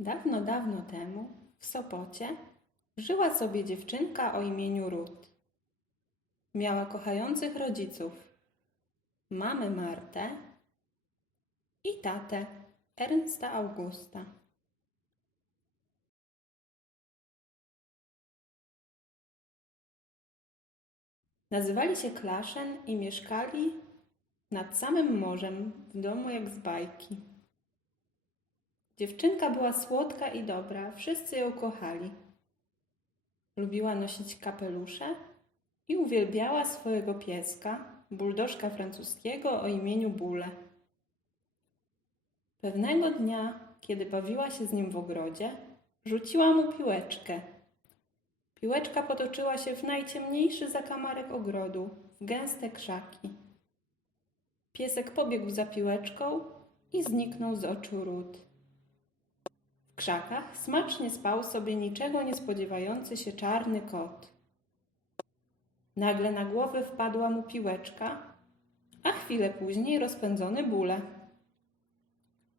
Dawno, dawno temu w Sopocie żyła sobie dziewczynka o imieniu Rut. Miała kochających rodziców, mamę Martę i tatę Ernsta Augusta. Nazywali się Klaszyn i mieszkali nad samym morzem w domu jak z bajki. Dziewczynka była słodka i dobra, wszyscy ją kochali. Lubiła nosić kapelusze i uwielbiała swojego pieska, buldożka francuskiego o imieniu Bule. Pewnego dnia, kiedy bawiła się z nim w ogrodzie, rzuciła mu piłeczkę. Piłeczka potoczyła się w najciemniejszy zakamarek ogrodu, w gęste krzaki. Piesek pobiegł za piłeczką i zniknął z oczu Rut. Krzakach smacznie spał sobie niczego nie spodziewający się czarny kot. Nagle na głowę wpadła mu piłeczka, a chwilę później rozpędzony bóle.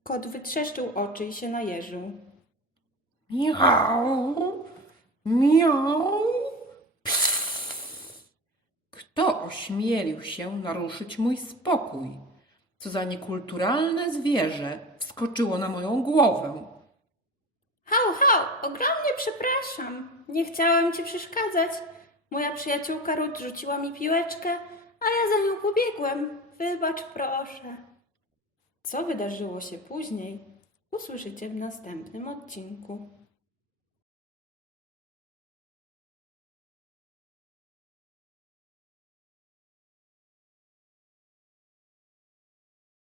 Kot wytrzeszczył oczy i się najeżył. Miau, miau. Psst. Kto ośmielił się naruszyć mój spokój? Co za niekulturalne zwierzę wskoczyło na moją głowę. Ogromnie przepraszam. Nie chciałam ci przeszkadzać. Moja przyjaciółka Rut rzuciła mi piłeczkę, a ja za nią pobiegłem. Wybacz proszę. Co wydarzyło się później, usłyszycie w następnym odcinku.